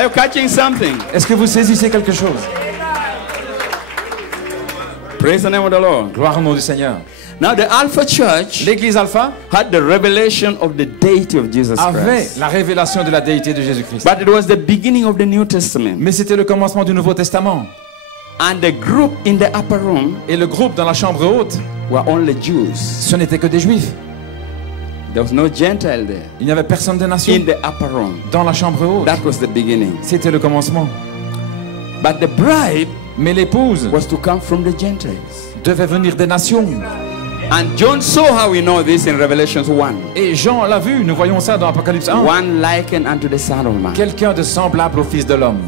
Are you catching something? Est-ce que vous saisissez quelque chose? Praise the name of the Lord. Gloire au nom du Seigneur. Now the Alpha Church L'église Alpha had the revelation of the deity of Jesus avait Christ. la révélation de la déité de Jésus-Christ. But it was the beginning of the New Testament. Mais c'était le commencement du Nouveau Testament. And the group in the upper room Et le groupe dans la chambre haute, were only Jews. ce n'était que des Juifs. There was no Gentile there. Il n'y avait personne des nations In the upper room. dans la chambre haute. That was the beginning. C'était le commencement. But the bride Mais l'épouse was to come from the Gentiles. devait venir des nations. And John saw how we know this in Revelation 1. Et Jean l'a vu, nous voyons ça dans Apocalypse 1. One likened unto the Son of Man. Quelqu'un de semblable au Fils de l'homme.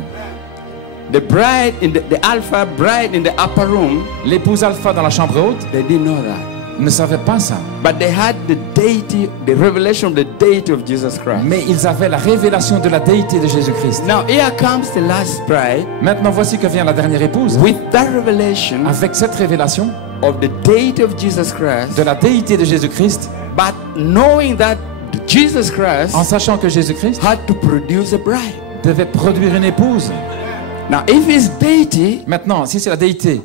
The bride in the alpha bride in the upper room, L'épouse Alpha dans la chambre haute they didn't know that. ne savait pas ça. But they had the deity, the revelation of the deity of Jesus Christ. Mais ils avaient la révélation de la déité de Jésus-Christ. Now here comes the last bride Maintenant, voici que vient la dernière épouse. with that revelation Avec cette révélation of the deity of Jesus Christ, de la déité de Jésus-Christ, but knowing that Jesus Christ en sachant que Jésus-Christ had to produce a bride. devait produire une épouse. Now if it's deity, Maintenant, si c'est la déité,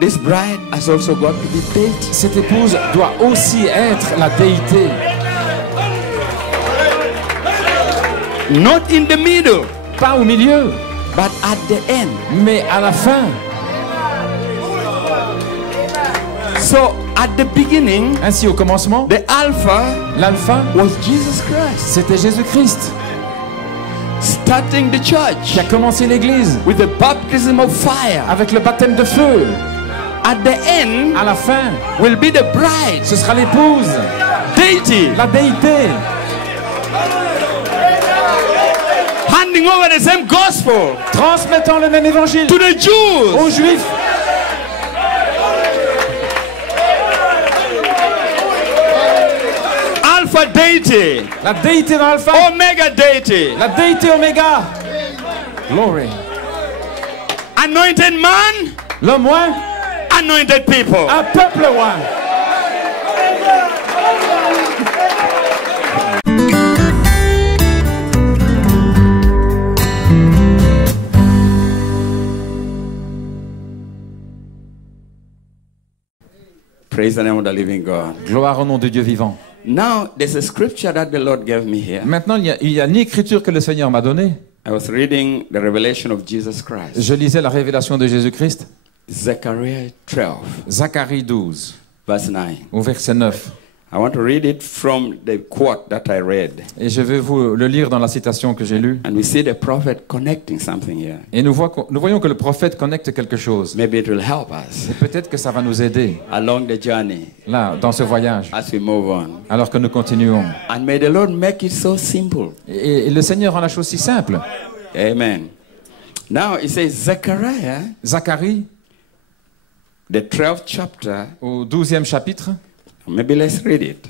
this bride has also got to be deity. cette épouse doit aussi être la déité. Not in the middle, Pas au milieu, but at the end. mais à la fin. So at the beginning, Ainsi, au commencement, the Alpha l'alpha, was Jesus Christ, c'était Jésus-Christ starting the qui a church commencé l'Église with the baptism of fire. avec le baptême de feu. At the end À la fin, will be the bride, ce sera l'épouse, deity, la déité, handing over the same gospel transmettant le même évangile to the Jews. aux Juifs. Alpha deity, La déité dans l'alpha, Omega deity, la déité oméga. Glory. anointed man, L'homme oint, anointed people. un peuple oint. Praise the name of the living God. Gloire au nom de Dieu vivant. Now, there's a scripture that the Lord gave me here. Maintenant, il y a une écriture que le Seigneur m'a donnée. I was reading the revelation of Jesus Christ. Je lisais la révélation de Jésus-Christ. Zechariah 12, Zacharie 12, verse 9. au verset 9. I want to read it from the quote that I read. Et je vais vous le lire dans la citation que j'ai lue. And we see the prophet connecting something here. Et nous voyons que le prophète connecte quelque chose. Maybe it will help us Et peut-être que ça va nous aider, along the journey là, dans ce voyage, as we move on. alors que nous continuons. And may the Lord make it so simple. Et le Seigneur rend la chose si simple. Amen. Now it says Zechariah, Zacharie, the 12th chapter. au 12e chapitre, Maybe let's read it.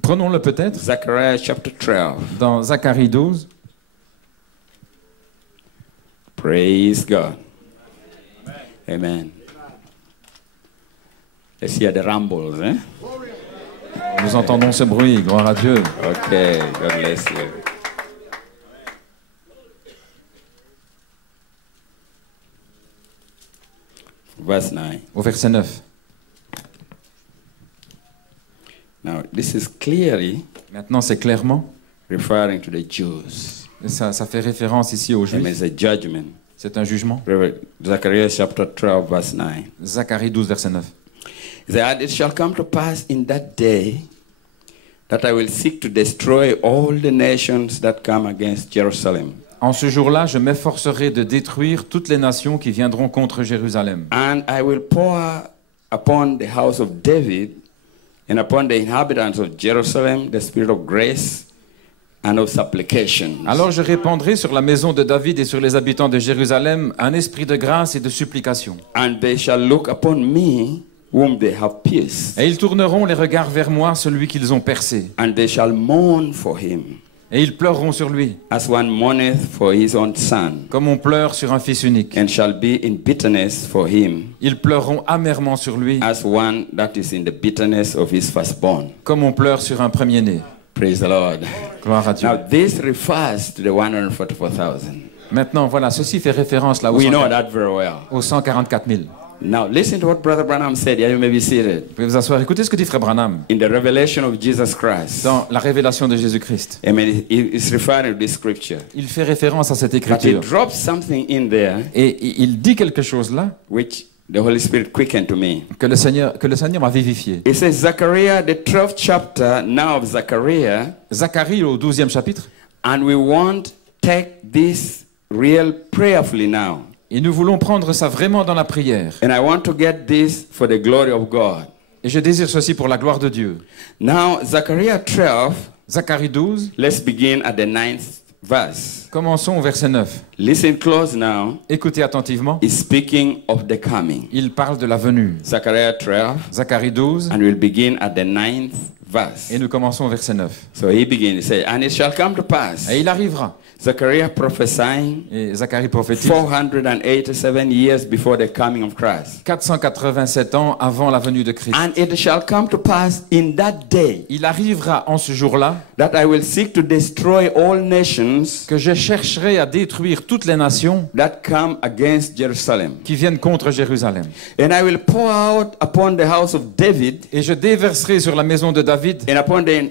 prenons-le peut-être, Zechariah chapter 12. dans Zacharie 12. Praise God. Amen. Let's hear the rumbles, eh? Nous entendons ce bruit, gloire à Dieu. Okay, God bless you. Verse 9. Au verset 9. Now, this is clearly Maintenant, c'est clairement, referring to the Jews. ça fait référence ici aux Amen. Juifs. It's a judgment. C'est un jugement. Zechariah chapter 12, verse 9. Zacharie 12, verset 9. That it shall come to pass in that day that I will seek to destroy all the nations that come against Jerusalem. En ce jour-là, je m'efforcerai de détruire toutes les nations qui viendront contre Jérusalem. And I will pour upon the house of David and upon the inhabitants of Jerusalem the spirit of grace and of supplication. Alors je répandrai sur la maison de David et sur les habitants de Jérusalem un esprit de grâce et de supplication. And they shall look upon me whom they have pierced. Et ils tourneront les regards vers moi, celui qu'ils ont percé. And they shall mourn for him, Et ils pleureront sur lui, as one mourneth for his own son, comme on pleure sur un fils unique. and shall be in bitterness for him, Ils pleureront amèrement sur lui, as one that is in the bitterness of his firstborn. comme on pleure sur un premier-né. Praise the Lord. Gloire à Dieu. Now this refers to the 144,000. Maintenant, voilà, ceci fait référence là We know that very well. aux 144 000. Now, listen to what Brother Branham said. Yeah, you may be seated. Vous pouvez vous asseoir. Écoutez ce que dit Frère Branham In the revelation of Jesus Christ. dans la révélation de Jésus-Christ. I mean, it's referring to this scripture. Il fait référence à cette But he écriture. drops something in there Et il dit quelque chose là which the Holy Spirit quickened to me. que le Seigneur m'a vivifié. It says, Zechariah, the 12th chapter now of Zechariah, Zacharie au 12e chapitre. and we want take this real prayerfully now. Et nous voulons prendre ça vraiment dans la prière. And I want to get this for the glory of God. Et je désire ceci pour la gloire de Dieu. Now, Zechariah 12, Zacharie 12, let's begin at the 9th verse. commençons au verset 9. Listen close now. Écoutez attentivement. It's speaking of the coming. Il parle de la venue. Zechariah 12, Zacharie 12, and we'll begin at the 9th verse. et nous commençons au verset 9. So he begins, he says, and it shall come to pass. Et il arrivera. Zechariah prophesying Et Zacharie prophétise 487 years before the coming of Christ. 487 ans avant la venue de Christ. And it shall come to pass in that day Il arrivera en ce jour-là that I will seek to destroy all nations que je chercherai à détruire toutes les nations that come against Jerusalem. qui viennent contre Jérusalem. And I will pour out upon the house of David Et je déverserai sur la maison de David and upon the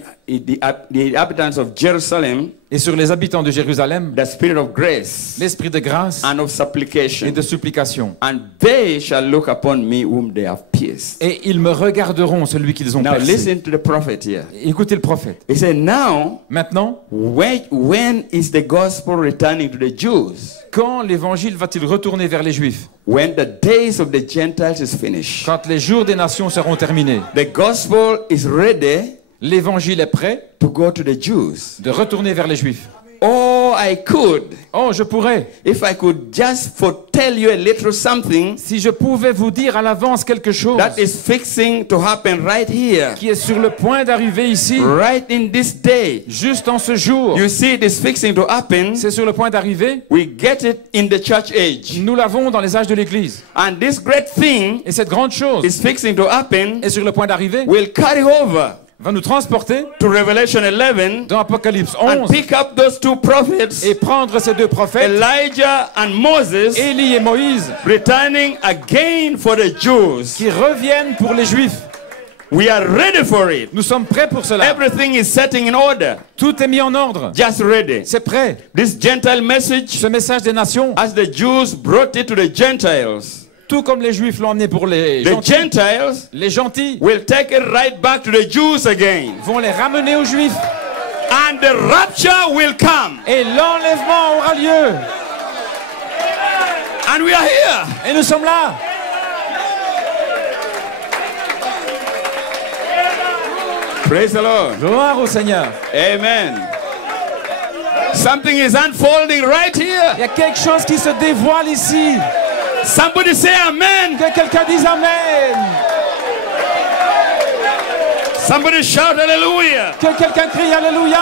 inhabitants of Jerusalem et sur les habitants de Jérusalem the spirit of grace l'esprit de grâce and of et supplication. de supplication. And they shall look upon me whom they have pierced. Et ils me regarderont, celui qu'ils ont Now percé. listen to the prophet here. Écoutez le prophète. He said, now, Maintenant, when is the gospel returning to the Jews? quand l'évangile va-t-il retourner vers les Juifs? When the days of the Gentiles is finished. Quand les jours des nations seront terminés. The gospel is ready L'évangile est prêt to go to the Jews. de retourner vers les Juifs. Oh, I could. Oh, je pourrais. If I could just foretell you a little something Si je pouvais vous dire à l'avance quelque chose that is fixing to happen right here, qui est sur le point d'arriver ici, right in this day. juste en ce jour, You see, it is fixing to happen. c'est sur le point d'arriver. We get it in the church age. Nous l'avons dans les âges de l'Église. And this great thing Et cette grande chose is fixing to happen, est sur le point d'arriver, will carry over va nous transporter to Revelation 11 dans Apocalypse and 11 pick up those two prophets, et prendre ces deux prophètes, Elijah and Moses, Élie et Moïse, returning again for the Jews. qui reviennent pour les Juifs. We are ready for it. Nous sommes prêts pour cela. Everything is setting in order. Tout est mis en ordre. Just ready. C'est prêt. This Gentile message, Ce message des nations, as the Jews brought it to the Gentiles, tout comme les Juifs l'ont emmené pour les the gentils, Gentiles les gentils will take it right back to the Jews again. vont les ramener aux Juifs. And the rapture will come. Et l'enlèvement aura lieu. And we are here. Et nous sommes là. Praise the Lord. Gloire au Seigneur. Amen. Something is unfolding right Il here. y a quelque chose qui se dévoile ici. Somebody say amen. Que quelqu'un dise Amen. Somebody shout hallelujah. Que quelqu'un crie Alléluia.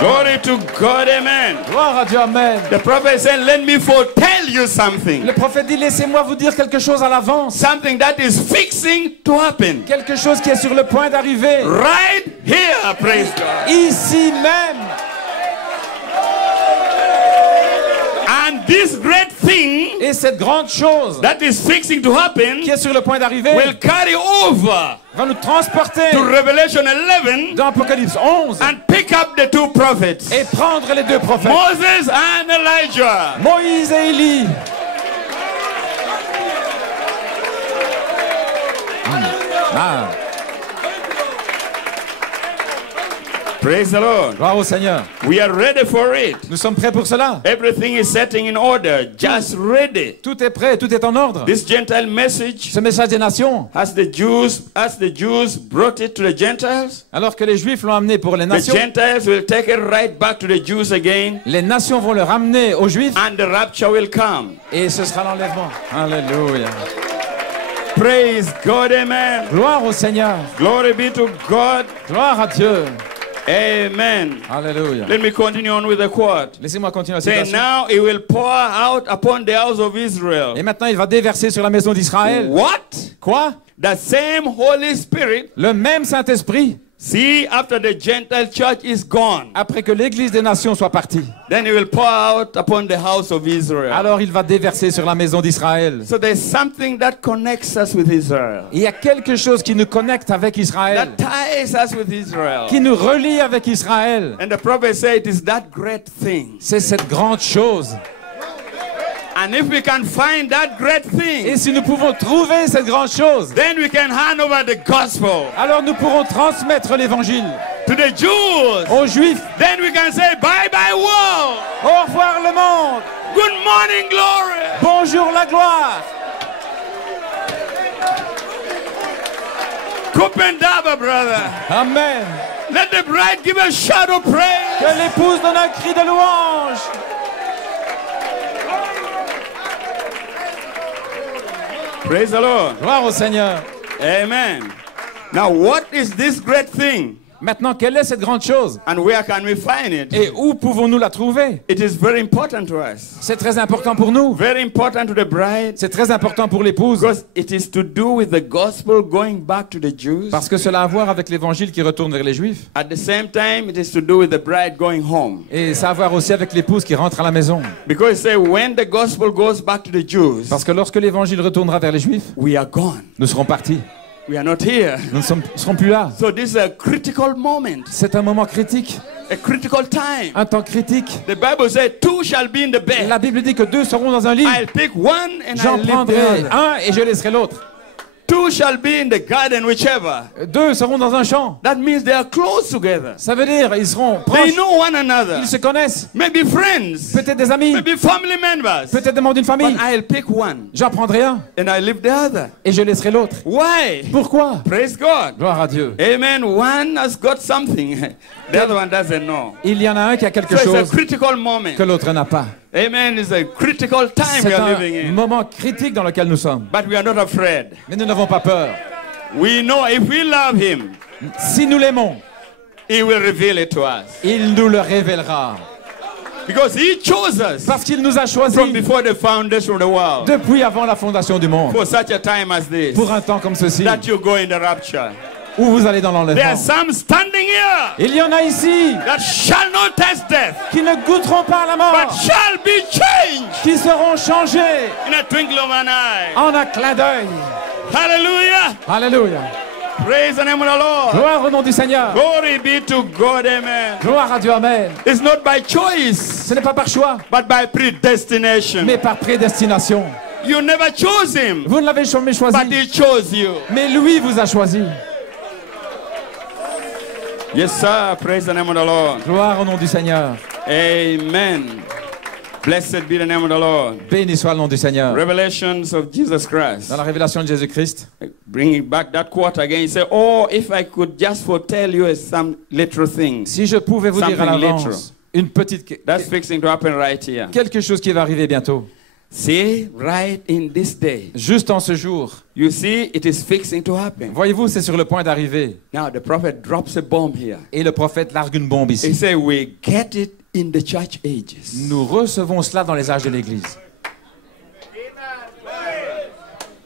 Glory to God, amen. Gloire à Dieu, Amen. The prophet said, let me foretell you something. Le prophète dit, laissez-moi vous dire quelque chose à l'avance. Something that is fixing to happen. Quelque chose qui est sur le point d'arriver. Right here, praise God. Ici même. And this great thing Et cette grande chose that is fixing to happen qui est sur le point d'arriver will carry over va nous transporter to Revelation 11 dans Apocalypse 11 and pick up the two prophets, et prendre les deux prophètes, Moses and Elijah. Moïse et Élie. Ah, Praise the Lord. gloire au Seigneur. We are ready for it. Nous sommes prêts pour cela. Everything is setting in order. Just ready. Tout est prêt, tout est en ordre. This Gentile message, Ce message des nations, as the Jews brought it to the Gentiles, alors que les Juifs l'ont amené pour les the nations, Gentiles will take it right back to the Jews again, les nations vont le ramener aux Juifs and the rapture will come. et ce sera l'enlèvement. Alléluia. Praise God, amen. Gloire au Seigneur. Glory be to God, Gloire à Dieu. amen. Alléluia. Let me continue on with the quote. Laissez-moi continuer la Say, citation. now he will pour out upon the house of Israel. Et maintenant, il va déverser sur la maison d'Israël. What? Quoi? The same Holy Spirit Le même Saint-Esprit See, after the Gentile church is gone, Après que l'Église des nations soit partie, then he will pour out upon the house of Israel. alors il va déverser sur la maison d'Israël. So there's something that connects us with Israel, Il y a quelque chose qui nous connecte avec Israël, that ties us with Israel. qui nous relie avec Israël. And the prophet said it is that great thing. C'est cette grande chose. And if we can find that great thing, Et si nous pouvons trouver cette grande chose, then we can hand over the gospel alors nous pourrons transmettre l'évangile to the Jews. aux Juifs. Then we can say, bye bye world. Au revoir le monde. Good morning, glory. Bonjour la gloire. Kupendaba, brother. Amen. Let the bride give a shout of praise. Que l'épouse donne un cri de louange. Praise the Lord. Gloire au Seigneur. Amen. Now, what is this great thing? Maintenant, quelle est cette grande chose? And where can we find it? Et où pouvons-nous la trouver? It is very important to us. C'est très important pour nous. Very important to the bride. C'est très important pour l'épouse. Because it is to do with the gospel going back to the Jews. Parce que cela a à voir avec l'évangile qui retourne vers les Juifs. At the same time, it is to do with the bride going home. Et ça a à voir aussi avec l'épouse qui rentre à la maison. Because say when the gospel goes back to the Jews, Parce que lorsque l'évangile retournera vers les Juifs, we are gone. nous serons partis. We are not here. Nous ne serons plus là. So this is a critical moment, C'est un moment critique, a critical time. un temps critique. The Bible says two shall be in the bed. La Bible dit que deux seront dans un lit. I'll pick one and J'en I'll leave prendrai the other. un et je laisserai l'autre. Two shall be in the garden, whichever. Deux seront dans un champ. That means they are close together. Ça veut dire ils seront They proches. know one another. Ils se connaissent. Maybe friends. Peut-être des amis. Maybe family members. Peut-être des membres d'une famille. But I'll pick one J'en prendrai un and I leave the other. et je laisserai l'autre. Why? Pourquoi? Praise God. Gloire à Dieu. Amen. One has got something. The other one doesn't know. Il y en a un qui a quelque So it's a chose critical moment. que l'autre n'a pas. Amen. It's a critical time we C'est are un living in. moment critique dans lequel nous sommes. But we are not afraid. Mais nous n'avons pas peur. We know if we love him, Si nous l'aimons, he will reveal it to us. il nous le révélera. Because he chose us Parce qu'il nous a choisis from before the foundation of the world depuis avant la fondation du monde. for such a time as this, Pour un temps comme ceci, that you go in the rapture. où vous allez dans There are l'enlèvement. some standing here Il y en a ici that shall not taste death, qui ne goûteront pas la but mort, shall be changed qui seront changés in a twinkle of an eye. en un clin d'œil. Hallelujah. Alléluia. Praise the name of the Lord. Gloire au nom du Seigneur. Glory be to God. Amen. Gloire à Dieu. Amen. It's not by choice, Ce n'est pas par choix, but by predestination. mais par prédestination. You never chose him, Vous ne l'avez jamais choisi, but he chose you. mais lui vous a choisi. Yes, sir. Praise the name of the Lord. Gloire au nom du Seigneur. Amen. Blessed be the name of the Lord. Béni soit le nom du Seigneur. Revelations of Jesus Christ. Dans la révélation de Jésus-Christ, Bringing back that quote again, he said, oh, if I could just foretell you some little things. si je pouvais vous dire à Something l'avance une petite That's fixing to happen right here. quelque chose qui va arriver bientôt. See, right in this day. Juste en ce jour, You see, it is fixing to happen. voyez-vous, c'est sur le point d'arriver. Now, the prophet drops a bomb here. Et le prophète largue une bombe He ici. said, we get it in the church ages. Nous recevons cela dans les âges de l'Église.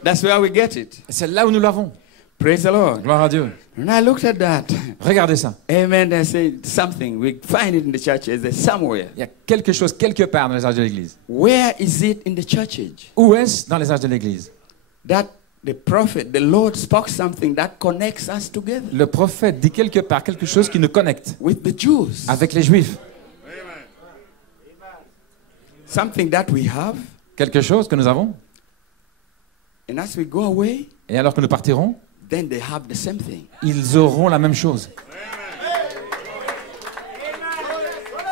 That's where we get it. C'est là où nous l'avons. Praise the Lord. Gloire à Dieu. And I looked at that. Regardez ça. Amen. I said something. We find it in the church ages somewhere. Il y a quelque chose quelque part dans les âges de l'Église. Where is it in the church age? Où est-ce dans les âges de l'Église? That the prophet, the Lord spoke something that connects us together Le prophète dit quelque part quelque chose qui nous connecte with the Jews. avec les Juifs. Something that we have. Quelque chose que nous avons. And as we go away, Et alors que nous partirons, then they have the same thing. ils auront la même chose.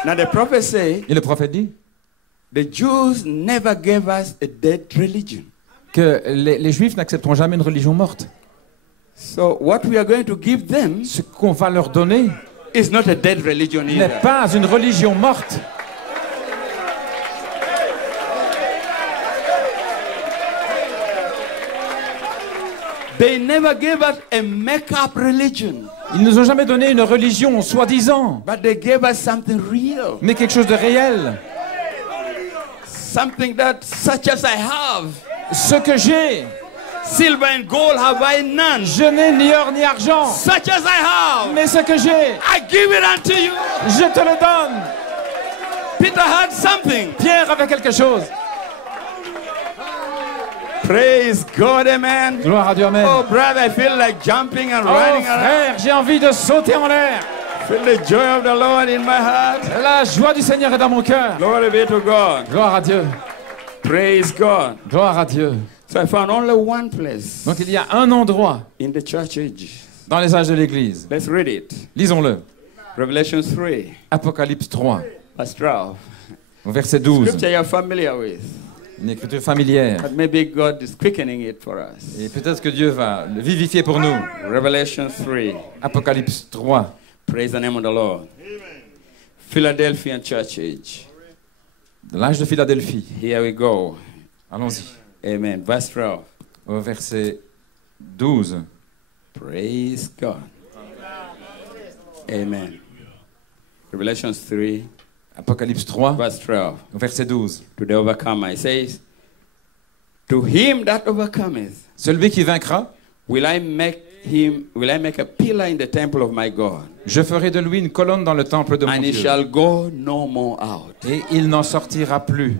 Now the prophet say, Et le prophète dit the Jews never gave us a dead religion. que les Juifs n'accepteront jamais une religion morte. So what we are going to give them Ce qu'on va leur donner is not a dead religion n'est either. pas une religion morte. They never gave us a make-up religion, Ils nous ont jamais donné une religion soi-disant, but they gave us something real. mais quelque chose de réel. Something that such as I have, Ce que j'ai, Silver and gold have I none. Je n'ai ni or ni argent, Such as I have, mais ce que j'ai, I give it unto you. je te le donne. Peter had something. Pierre avait quelque chose. Praise God, amen. Gloire à Dieu, amen. Oh, brother, I feel like jumping and Oh running around. frère, j'ai envie de sauter en l'air. Feel the joy of the Lord in my heart. La joie du Seigneur est dans mon cœur. Glory be to God. Gloire à Dieu. Praise God. Gloire à Dieu. So I found only one place Donc il y a un endroit in the church age. dans les âges de l'Église. Let's read it. Lisons-le. Revelation 3, Apocalypse 3, verse 12. au verset 12. Scripture you're familiar with. Une écriture familière. But maybe God is quickening it for us. Et peut-être que Dieu va le vivifier pour nous. Revelation 3. Apocalypse 3. Praise the name of the Lord. Philadelphian church age. De l'âge de Philadelphie. Here we go. Allons-y. Amen. Verse 12. Au verset 12. Praise God. Amen. Revelation 3, Apocalypse 3, verse 12. au verset 12. To the overcomer, it says, to him that overcometh, Celui qui vaincra, will I make a pillar in the temple of my God, je ferai de lui une colonne dans le temple de mon and he Dieu. shall go no more out. Et il n'en sortira plus.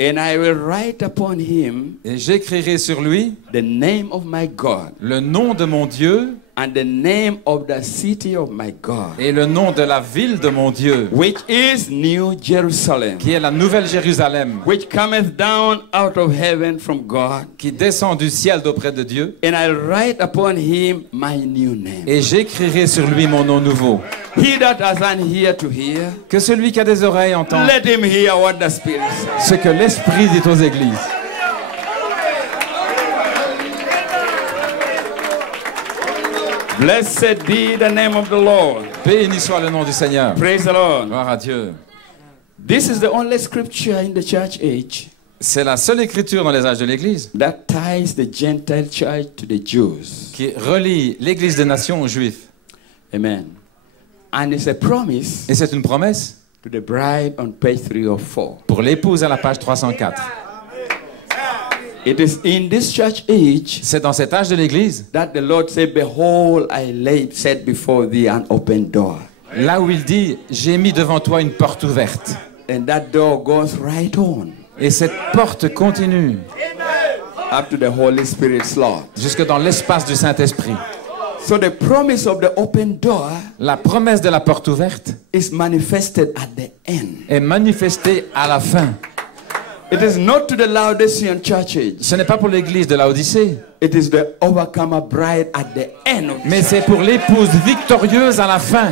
And I will write upon him Et j'écrirai sur lui the name of my God, le nom de mon Dieu and the name of the city of my God, et le nom de la ville de mon Dieu, which is New Jerusalem, qui est la nouvelle Jérusalem, which cometh down out of heaven from God. qui descend du ciel d'auprès de Dieu. And I'll write upon him my new name. Et j'écrirai sur lui mon nom nouveau. He that has an ear to hear, Que celui qui a des oreilles entende let him hear what the Spirit says. ce que l'Esprit dit aux églises. Blessed be the name of the Lord. Béni soit le nom du Seigneur. Praise the Lord. Gloire à Dieu. This is the only scripture in the church age C'est la seule écriture dans les âges de l'Église that ties the Gentile church to the Jews. qui relie l'Église des nations aux Juifs. Amen. And it's a promise Et c'est une promesse to the bride on page 304. pour l'épouse à la page 304. It is in this church age C'est dans cet âge de l'Église, that the Lord said, behold, I laid set before thee an open door. là où il dit « J'ai mis devant toi une porte ouverte And that door goes right on ». Et cette porte continue up to the Holy Spirit slot. jusque dans l'espace du Saint-Esprit. So the promise of the open door La promesse de la porte ouverte is manifested at the end. est manifestée à la fin. It is not to the Laodicean church age. Ce n'est pas pour l'église de Laodicée, It is the overcomer bride at the end of mais c'est pour l'épouse victorieuse à la fin.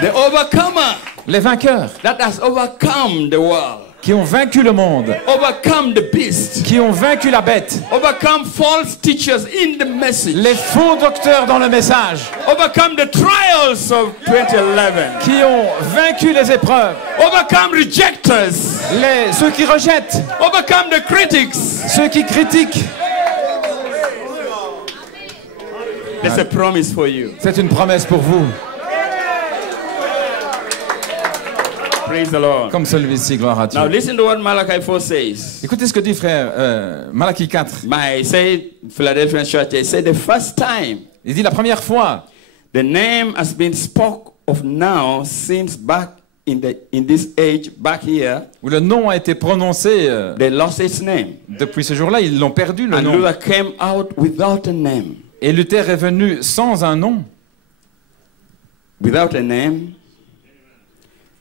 the overcomer Les vainqueurs that has overcome the world, qui ont vaincu le monde, overcome the beast, qui ont vaincu la bête, overcome false teachers in the message, les faux docteurs dans le message, overcome the trials of 2011, qui ont vaincu les épreuves, overcome rejectors, ceux qui rejettent, overcome the critics. ceux qui critiquent. There's a promise for you. C'est une promesse pour vous, Praise the Lord. comme celui-ci, gloire à Dieu. Now listen to what Malachi 4 says. Écoutez ce que dit frère Malachie 4. My say Philadelphia church, they say the first time Il dit la première fois, the name has been spoke of now since back in this age back here, où le nom a été prononcé, they lost its name. depuis ce jour-là, ils l'ont perdu le And nom. Luther came out without a name. Et Luther est venu sans un nom, Without a name,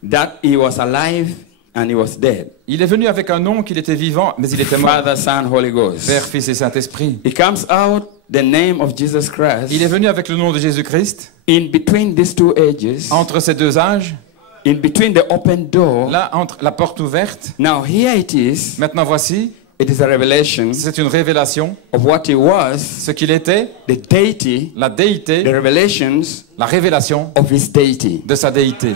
that he was alive and he was dead. il est venu avec un nom qu'il était vivant, mais il était mort. Father, Son, Holy Ghost. Père, Fils et Saint-Esprit. He comes out the name of Jesus Christ. Il est venu avec le nom de Jésus-Christ, In between these two ages, entre ces deux âges, in between the open door. là, entre la porte ouverte. Now here it is. Maintenant, voici, It is a revelation c'est une révélation, of what he was, ce qu'il était, the deity, la déité, the revelations la révélation of his deity. de sa déité.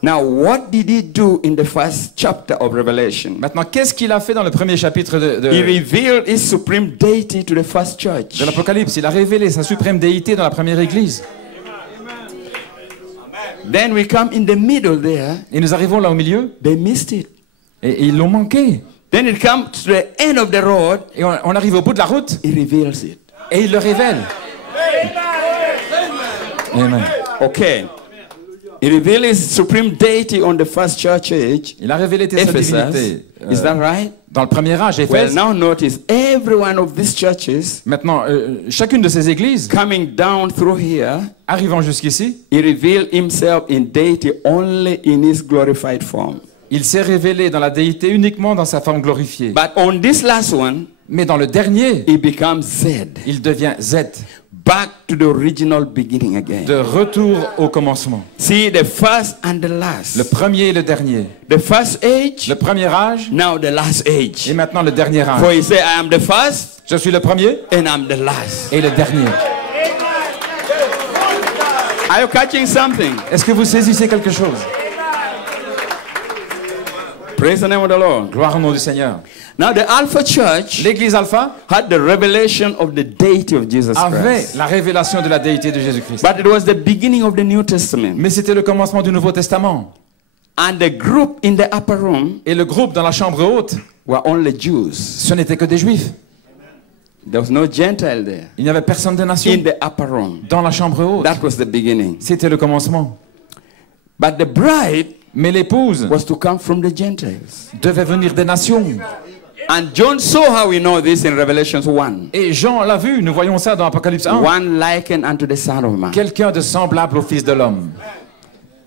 Now, what did he do in the first chapter of Revelation? Maintenant, qu'est-ce qu'il a fait dans le premier chapitre He de revealed his supreme deity to the first church. l'Apocalypse? Il a révélé sa suprême déité dans la première église. Then we come in the middle there. Et nous arrivons là au milieu, They missed it. et ils l'ont manqué. Then it comes to the end of the road. Et on arrive au bout de la route, He reveals it. et il le révèle. Amen. Okay. He revealed his supreme deity on the first church age. Il a révélé sa Ephesus. divinité Is that right? dans le premier âge, Well, Éphèse. now notice every one of these churches Maintenant, chacune de ces églises, coming down through here, arrivant jusqu'ici, he revealed himself in deity only in his glorified form. il s'est révélé dans la déité uniquement dans sa forme glorifiée. But on this last one, Mais dans le dernier, he becomes Z. il devient Z, Back to the original beginning again. de retour au commencement. See, the first and the last. Le premier et le dernier. The first age, Le premier âge now the last et age. maintenant le dernier For âge. he said, I am the first Je suis le premier and I'm the last. et le dernier. Are you catching something? Est-ce que vous saisissez quelque chose? Praise the name of the Lord. Gloire au nom du Seigneur. Now the Alpha Church L'église Alpha had the revelation of the deity of Jesus avait Christ. la révélation de la déité de Jésus-Christ. But it was the beginning of the New Testament. Mais c'était le commencement du Nouveau Testament. And the group in the upper room Et le groupe dans la chambre haute, were only Jews. ce n'était que des Juifs. There was no Gentile there. Il n'y avait personne de nation In the upper room. dans la chambre haute. That was the beginning. C'était le commencement. But the bride Mais l'épouse was to come from the Gentiles. devait venir des nations. And John saw how we know this in Revelation 1. Et Jean l'a vu, nous voyons ça dans Apocalypse 1. One likened unto the Son of Man. Quelqu'un de semblable au Fils de l'homme.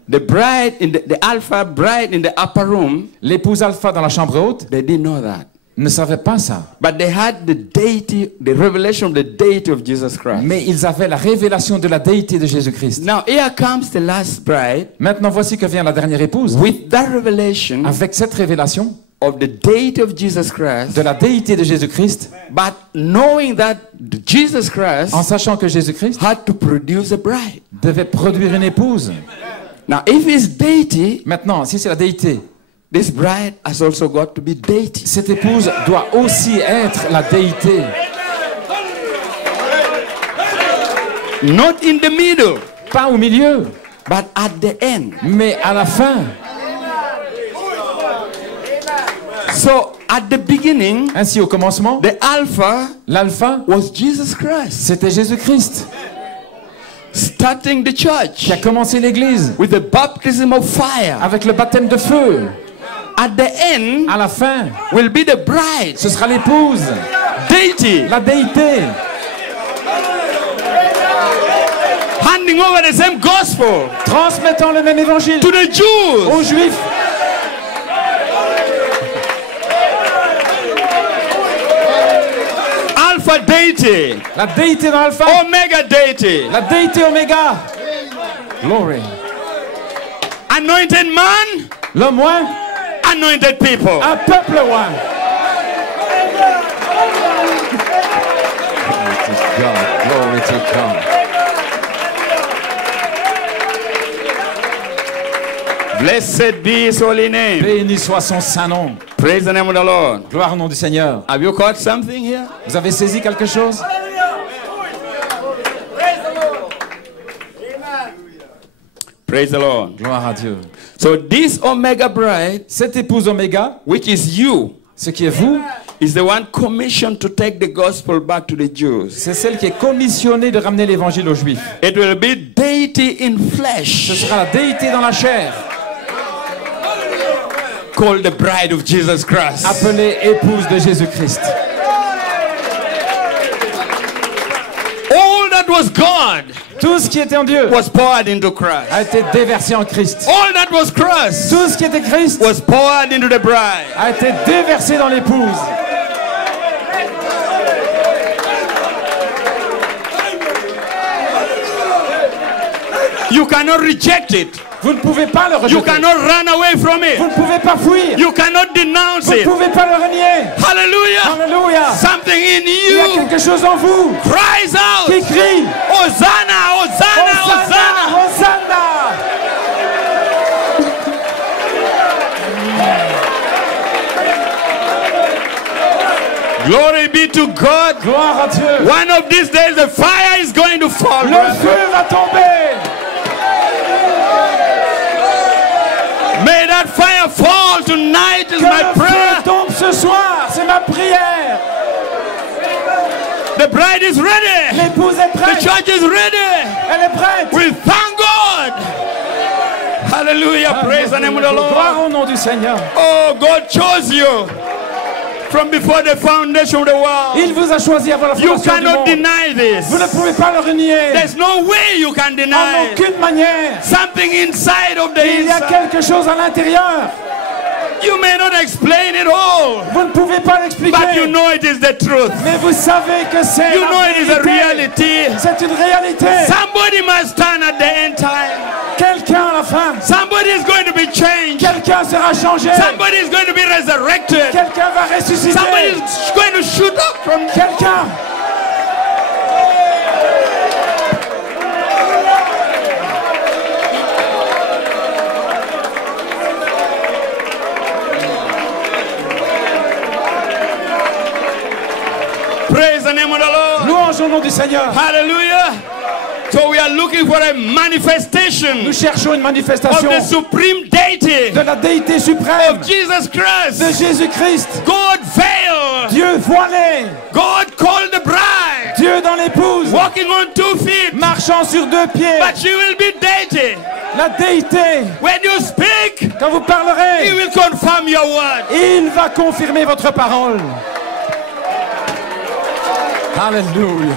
The bride in the Alpha bride in the upper room, L'épouse Alpha dans la chambre haute they didn't know that. ne savait pas ça. But they had the deity, the revelation of the deity of Jesus Christ. Mais ils avaient la révélation de la déité de Jésus-Christ. Now here comes the last bride Maintenant, voici que vient la dernière épouse. with that revelation Avec cette révélation of the deity of Jesus Christ, de la déité de Jésus-Christ, but knowing that Jesus Christ en sachant que Jésus-Christ had to produce a bride. devait produire une épouse. Now if it's deity, Maintenant, si c'est la déité, this bride has also got to be deity. cette épouse doit aussi être la déité. Not in the middle, Pas au milieu, but at the end. mais à la fin. So at the beginning, Ainsi, au commencement, the Alpha l'alpha, was Jesus Christ, c'était Jésus-Christ starting the church qui a commencé l'Église with the baptism of fire. avec le baptême de feu. At the end À la fin, will be the bride, ce sera l'épouse, deity, la déité, handing over the same gospel transmettant le même évangile to the Jews. aux Juifs. Alpha deity, La déité dans l'alpha, Omega deity, la déité oméga. Glory. anointed man, L'homme oint, anointed people. un peuple oint. Glory to God. Blessed be his holy name. Béni soit son saint nom. Praise the name of the Lord. Gloire au nom du Seigneur. Have you caught something here? Vous avez saisi quelque chose? Praise the Lord. Gloire à Dieu. So this Omega bride, Cette épouse oméga, which is you, ce qui est vous, is the one commissioned to take the gospel back to the Jews. c'est celle qui est commissionnée de ramener l'évangile aux Juifs. It will be deity in Ce flesh, sera la déité dans la chair, called the bride of Jesus Christ. appelée épouse de Jésus-Christ. All that was God Tout ce qui était en Dieu was poured into Christ. a été déversé en Christ. All that was Christ Tout ce qui était Christ was poured into the bride. a été déversé dans l'épouse. You cannot reject it. Vous ne pouvez pas le You rejeter. cannot run away from Vous it. ne pouvez pas fuir. You cannot denounce Vous ne it. pouvez pas le renier. Hallelujah. Alléluia. Something in Il y a you quelque chose en vous cries out, qui crie Hosanna, Hosanna, Hosanna, Hosanna. Hosanna. Glory be to God. Gloire à Dieu. One of these days the fire is going to fall. Le brother. feu va tomber. that fire fall tonight is Que my le feu prayer. tombe ce soir, c'est ma prière. The bride is ready. L'épouse est The prête. church is ready. Elle est prête. We thank God. Hallelujah. Praise the name of the Gloire Lord. au nom du Seigneur. Oh, God chose you from before the foundation of the world. Il vous a choisi avant la You fondation du cannot monde. deny this. Vous ne pouvez pas le renier. There's no way you can En deny it. aucune manière. Something inside of the Il y a inside. quelque chose à l'intérieur. You may not explain it all, Vous ne pouvez pas l'expliquer. but you know it is the truth. Mais vous savez que c'est You la know it is a vérité. reality. C'est une réalité. Somebody must stand at the end time. Quelqu'un à la fin. Somebody is going to be changed. Quelqu'un sera changé. Somebody is going to be resurrected. Quelqu'un va ressusciter. Somebody is going to shoot up from Quelqu'un. Praise the name of the Lord. Louange au nom du Seigneur. Hallelujah. So we are looking for a manifestation Nous cherchons une of manifestation the supreme deity de la déité suprême of Jesus de Christ. Jésus-Christ. God veiled. Dieu voilé. God called the bride, Dieu dans l'épouse. walking on 2 feet, Marchant sur 2 pieds. but she will be deity. La déité. When you speak, Quand vous He parlerez, will confirm your word. il va confirmer votre parole. Alléluia.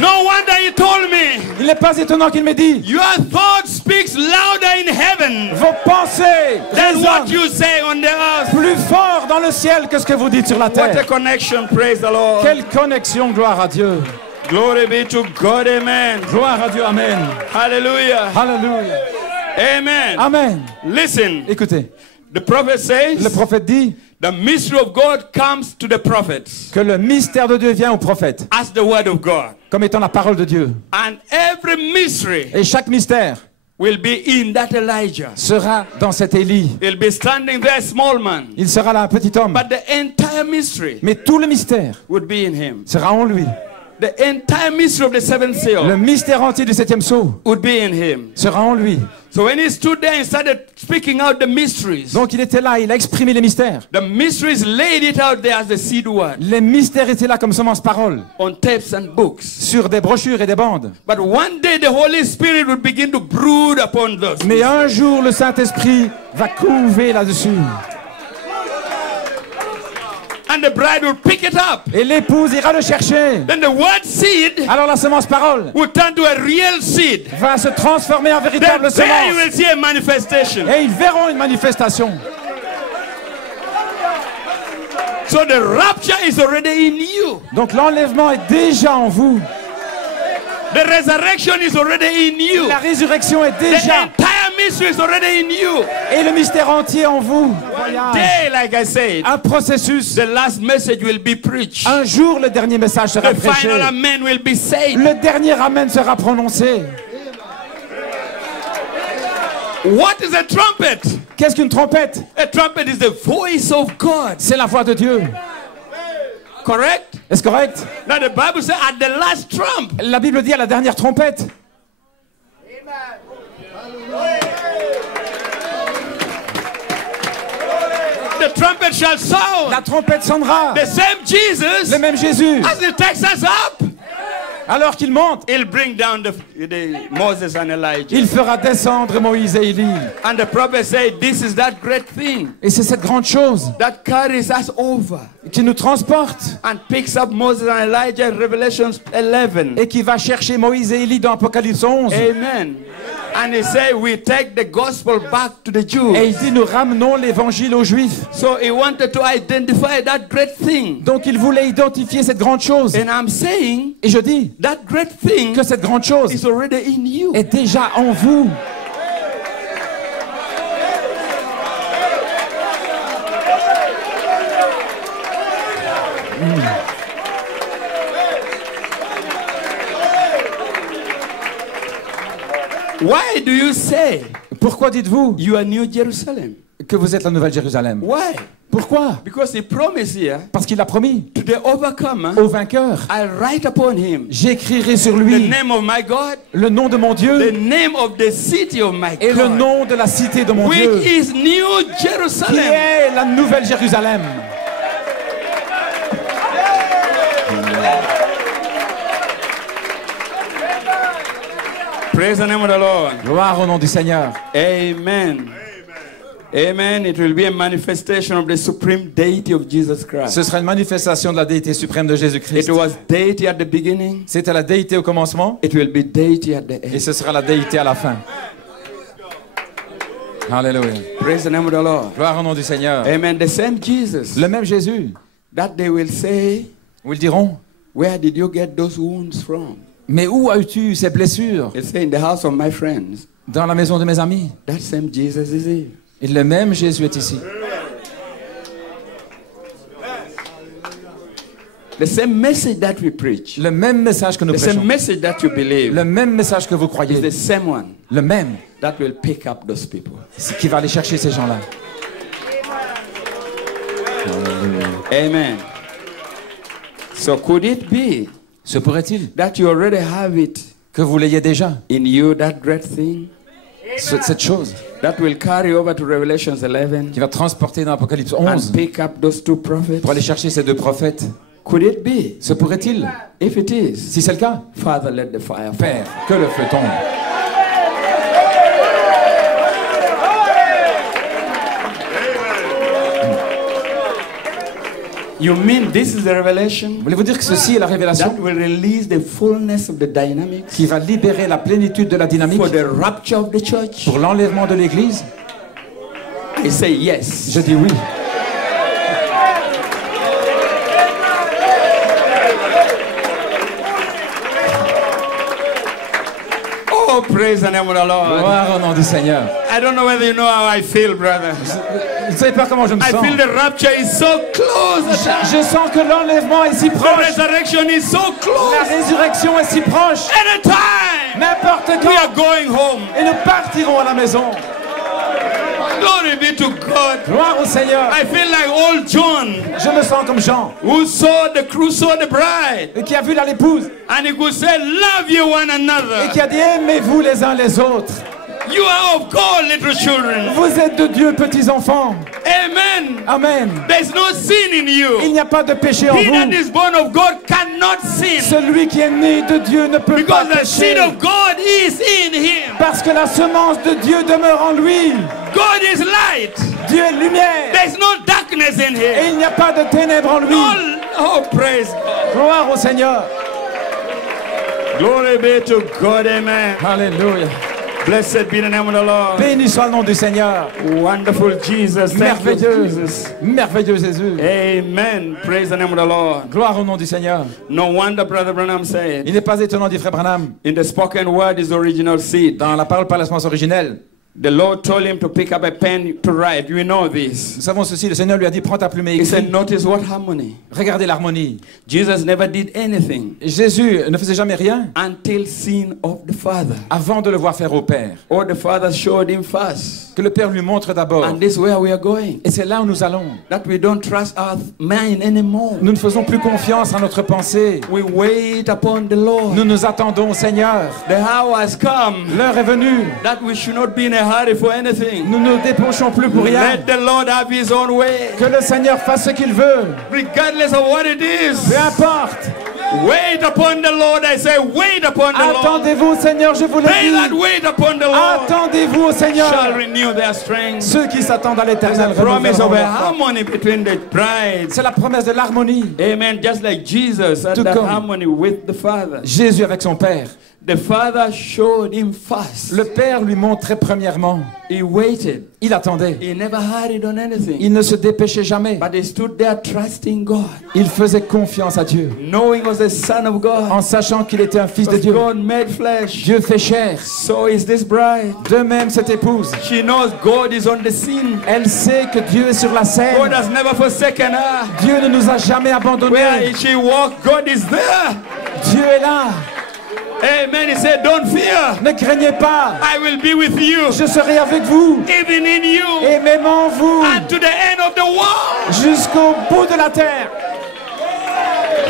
No wonder He told me, Il n'est pas étonnant qu'il m'ait dit, your thought speaks louder in heaven vos pensées than what résonnent you say on the earth. plus fort dans le ciel que ce que vous dites sur la What a terre. connection, praise the Lord. Quelle connexion, gloire à Dieu. Glory be to God, amen. Gloire à Dieu, amen. Hallelujah. Alléluia. Amen. Amen. Listen, Écoutez, the prophet le says, prophète dit the mystery of God comes to the prophets que le mystère de Dieu vient au prophète, as the word of God. comme étant la parole de Dieu. And every mystery Et chaque mystère will be in that Elijah. sera dans cet Élie. He'll be standing there, small man. Il sera là, un petit homme. But the entire mystery Mais tout le mystère would be in him. sera en lui. The entire mystery of the seventh Le seal mystère entier du 7e sceau would be in him. sera en lui. So when he stood there and started speaking out the mysteries, Donc il était là, il a exprimé les mystères. the mysteries laid it out there as the seed word Les mystères étaient là comme semence parole, on tapes and books. sur des brochures et des bandes. But one day the Holy Spirit would begin to brood upon those. Mais un jour, le Saint-Esprit va couver là-dessus. And the bride will pick it up. Et l'épouse ira le chercher. Then the word seed Alors la semence parole will turn to a real seed. va se transformer en Then véritable there you semence. will see a manifestation. Et ils verront une manifestation. So the rapture is already in you. Donc l'enlèvement est déjà en vous. The resurrection is already in you. La résurrection est The déjà. entire mystery is already in you. Et le mystère entier en vous. One day, like I said, Un processus. the last message will be preached. Un jour, le dernier message sera The prêché. final amen will be said. Le dernier amen sera prononcé. What is a trumpet? Qu'est-ce qu'une trompette? A trumpet is the voice of God. C'est la voix de Dieu. Correct? Est-ce correct? Now the Bible says at the last trump, La Bible dit à la dernière trompette. the trumpet shall sound. La trompette sonnera. The same Jesus, Le même Jésus. as he takes us up, Alors qu'il monte, he'll bring down the Moses and Elijah. il fera descendre Moïse et Élie. And the prophet said, this is that great thing Et c'est cette grande chose that carries us over qui nous transporte and picks up Moses and Elijah in Revelation 11. et qui va chercher Moïse et Élie dans Apocalypse 11. Amen. And he said, we take the gospel back to the Jews. Et il dit, nous ramenons l'évangile aux Juifs. So he wanted to identify that great thing. Donc il voulait identifier cette grande chose. And I'm saying, Et je dis that great thing que cette grande chose is already in you. est déjà en vous. Why do you say Pourquoi dites-vous you are New Jerusalem? que vous êtes la Nouvelle Jérusalem? Why? Pourquoi? Because he promised here Parce qu'il a promis to the overcomer, au vainqueur, I'll write upon him j'écrirai sur the lui name of my God, le nom de mon the Dieu name of the city of my et le God, nom de la cité de mon which Dieu, is New qui Jerusalem. est la nouvelle Jérusalem. Praise the name of the Lord. Gloire au nom du Seigneur. Amen. Amen. It will be a manifestation of the supreme deity of Jesus Christ. Ce sera une manifestation de la déité suprême de It Jésus-Christ. was deity at the beginning. C'était la déité au commencement It will be deity at the et end. ce sera la déité à la fin. Alléluia. Praise the name of the Lord. Gloire au nom du Seigneur. Amen. The same Jesus Le même Jésus, that they will say, où ils diront, where did you get those wounds from? mais où as-tu ces blessures? They say, in the house of my friends. Dans la maison de mes amis. That same Jesus is here. Et le même Jésus est ici. The same message that we preach, Le même message que nous the same prêchons. message that you believe, Le même message que vous is croyez. the same one Le même. that will pick up those people. C'est qui va aller chercher ces gens-là. Amen. So could it be Se pourrait-il that you already have it que vous l'ayez déjà, in you, that great thing cette chose that will carry over to Revelation 11 qui va transporter dans l'Apocalypse and 11 pick up those two prophets? pour aller chercher ces deux prophètes? Could it be? Se pourrait-il? If it is, Si c'est le cas, Father, let the fire fall. Père, que le feu tombe. You mean this is the revelation Voulez-vous dire que ceci est la révélation that will release the fullness of the dynamics qui va libérer la plénitude de la dynamique for the rapture of the church? pour l'enlèvement de l'Église? I say yes. Je dis oui. Oh, praise the name of the Lord. Gloire au nom du Seigneur. I don't know whether you know how I feel, brother. Vous ne savez pas comment je me I sens. feel the rapture is so close. Je sens que l'enlèvement est si The proche. resurrection is so La close. résurrection est si proche. Anytime N'importe we are quand. going home. Et nous partirons à la maison. Glory be to God. Gloire au Seigneur. I feel like old John Je me sens comme Jean, who saw the bride, et qui a vu là l'épouse, and he could say, love you one et another. qui a dit aimez-vous les uns les autres. You are of God, little children. Vous êtes de Dieu, petits enfants. Amen. Amen. There's no sin in Il you. n'y a pas de péché en He that vous. is born of God cannot sin, Celui qui est né de Dieu ne peut pas because the seed pécher. of God is in him. Parce que la semence de Dieu demeure en lui. God is light. Dieu est lumière. There's no darkness in Et him. il n'y a pas de ténèbres en lui. Oh, praise God. Gloire au Seigneur. Glory be to God. Amen. Alléluia. Blessed be the name of the Lord. Béni soit le nom du Seigneur. Wonderful Jesus. Thank you, Merveilleux. Jesus. Merveilleux Jésus. Amen. Praise the name of the Lord. Gloire au nom du Seigneur. No wonder Brother Branham said, Il n'est pas étonnant, dit Frère Branham, in the spoken word is the original seed. dans la parole par la semence originelle. The Lord told him to pick up a pen to write. You know this. Nous savons ceci, le Seigneur lui a dit prends ta plume et He said, écris. notice what harmony. Regardez l'harmonie. Jesus never did anything Jésus ne faisait jamais rien until seen of the Father. avant de le voir faire au Père. Or the Father showed him first. Que le Père lui montre d'abord. And this is where we are going. Et c'est là où nous allons. That we don't trust our mind anymore. Nous ne faisons plus confiance à notre pensée. We wait upon the Lord. Nous nous attendons au Seigneur. The hour has come L'heure est venue. that we should not be in a hurry for anything. Nous ne nous dépêchons plus pour rien. Let the Lord have his own way. Que le Seigneur fasse ce qu'il veut. Regardless of what it is. Peu importe. Wait upon the Lord. I say, wait upon the Lord. Attendez-vous au Seigneur, je vous le They that dis. wait upon the Lord Attendez-vous au shall Seigneur. renew their strength. Ceux qui s'attendent à There's l'éternel a promise of renouvelleront a leur force. harmony between the brides. C'est la promesse de l'harmonie. Amen. Just like Jesus had Tout that comme harmony with the Father. Jésus avec son Père. The Father showed him first. Le Père lui montrait premièrement. He waited. Il attendait. He never hurried on anything. Il ne se dépêchait jamais. But he stood there trusting God, Il faisait confiance à Dieu. knowing he was the Son of God. En sachant qu'il était un fils de Because Dieu. God made flesh. Dieu fait chair. So is this bride. De même cette épouse. She knows God is on the scene. Elle sait que Dieu est sur la God scène. has never forsaken her. Dieu ne nous a jamais Where abandonnés. she walks, God is there. Dieu est là. Amen. He said, don't fear. Ne craignez pas, I will be with you. je serai avec vous, Even in you. et même en vous, And to the end of the world. jusqu'au bout de la terre.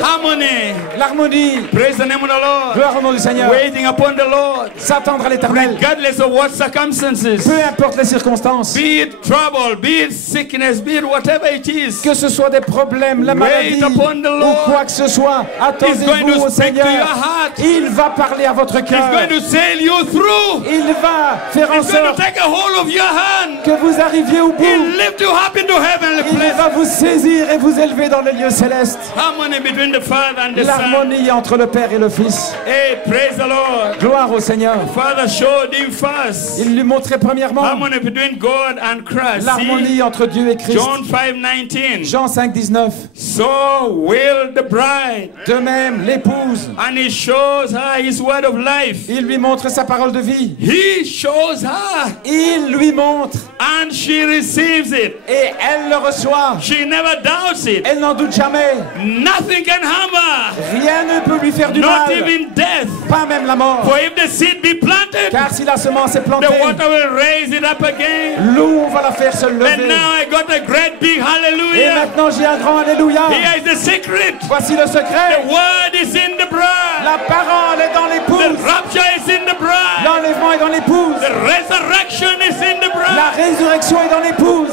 Harmony. L'harmonie, Praise the name of the Lord. gloire au nom du Seigneur. Waiting upon the Lord. S'attendre à l'Éternel, Regardless of what circumstances. peu importe les circonstances, Be it trouble, be it sickness, be it whatever it is. que ce soit des problèmes, la maladie Wait upon the ou Lord. quoi que ce soit, He's going attendez-vous to au speak to Seigneur. your heart. Il va parler à votre He's cœur. going to sail you through. Il va faire en He's going to sorte take a hold of your hand. que vous arriviez au He'll bout. lift you up into heavenly Il place. va vous saisir et vous élever dans les lieux célestes. Harmony between the Father and the Son. L'harmonie entre le Père et le Fils. Hey, praise the Lord. Gloire au Seigneur. Father showed him first. Il lui montrait premièrement Harmony between God and Christ. See? l'harmonie entre Dieu et Christ. John 5:19. Jean 5, 19. So will the bride. De même, l'épouse, And he shows her his word of life. il lui montre sa parole de vie. He shows her. Il lui montre And she receives it. et elle le reçoit. She never doubts it. Elle n'en doute jamais. Nothing can harm her. Rien ne peut lui faire du Not mal. even death. Pas même la mort. For if the seed be planted, Car si la semence est the plantée, water will raise it up again. l'eau va la faire se And lever. now I got a great big Et hallelujah. maintenant j'ai un grand alléluia. Here is the secret. Voici le The secret. word is in the bride. La parole est dans The l'épouse. rapture is in the bride. L'enlèvement est dans l'épouse. The resurrection is in the La bride. résurrection est dans l'épouse.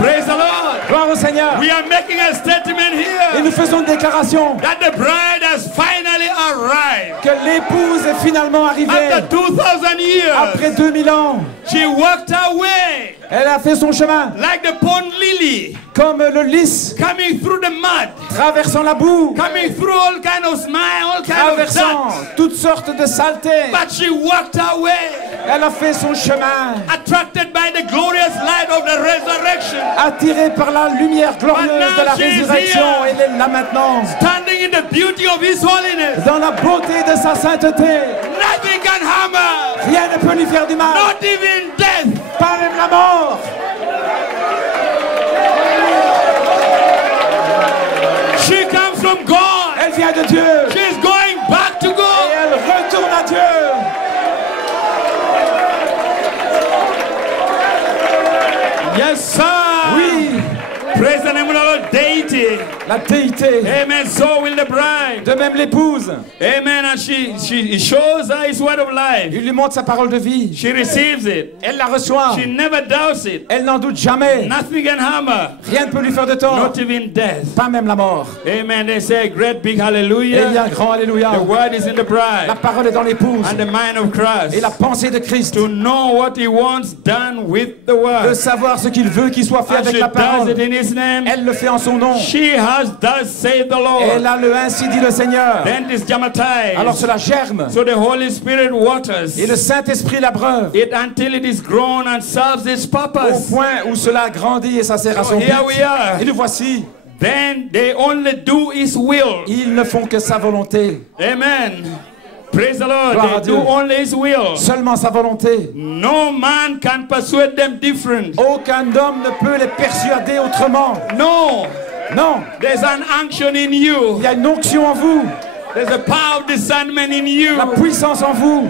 Praise the Lord. Gloire au Seigneur. We are making a statement Et here nous faisons une déclaration that the bride has finally arrived. que l'épouse est finalement arrivée. After 2000 years, Après 2000 ans, she walked her way elle a fait son chemin like the pond lily, comme le lys, coming through the mud, traversant la boue, coming through all kind of smile, all kind of traversant dirt. toutes sortes de saletés. But she walked her way, Elle a fait son chemin, attracted by the glorious light of the resurrection, attirée par la lumière glorieuse de la résurrection. Elle est là maintenant, standing in the beauty of His holiness. dans la beauté de sa sainteté. Nothing can harm her, Rien ne peut lui faire du mal, not even death. pas même la mort. She comes from God. Elle vient de Dieu She's going back to et God. elle retourne à Dieu. Yes, sir. Oui, Praise the name of the Lord. Deity. la déité. Amen. So will the bride. De même l'épouse. Amen. And she shows her His word of life. Il lui montre sa parole de vie. She receives it. Elle la reçoit. She never doubts it. Elle n'en doute jamais. Nothing can harm her. Rien ne peut lui faire de tort. Not even death. Pas même la mort. Amen. They say a great big Et il y a hallelujah. un grand alléluia. The word is in the bride. La parole est dans l'épouse. And the mind of Christ. Et la pensée de Christ. To know what He wants done with the De word. savoir ce qu'il veut qu'il soit fait And avec she la does parole. it in His name. Elle le fait en son nom. She has thus said the Elle Lord. a le ainsi dit le Seigneur. Then this dramatized. Alors cela germe. So the Holy Spirit waters Et le Saint-Esprit l'abreuve. it until it is grown and serves its Au purpose. point où cela grandit et ça sert à son but. Here we are. Et nous voici. Then they only do His will. Ils ne font que sa volonté. Amen. Praise the Lord. Gloire à They do Dieu. only His will. Seulement sa volonté. No man can persuade them different. Aucun homme ne peut les persuader autrement. No. Non. There's an unction in you. Il y a une onction en vous. There's a power of discernment in you. La puissance en vous.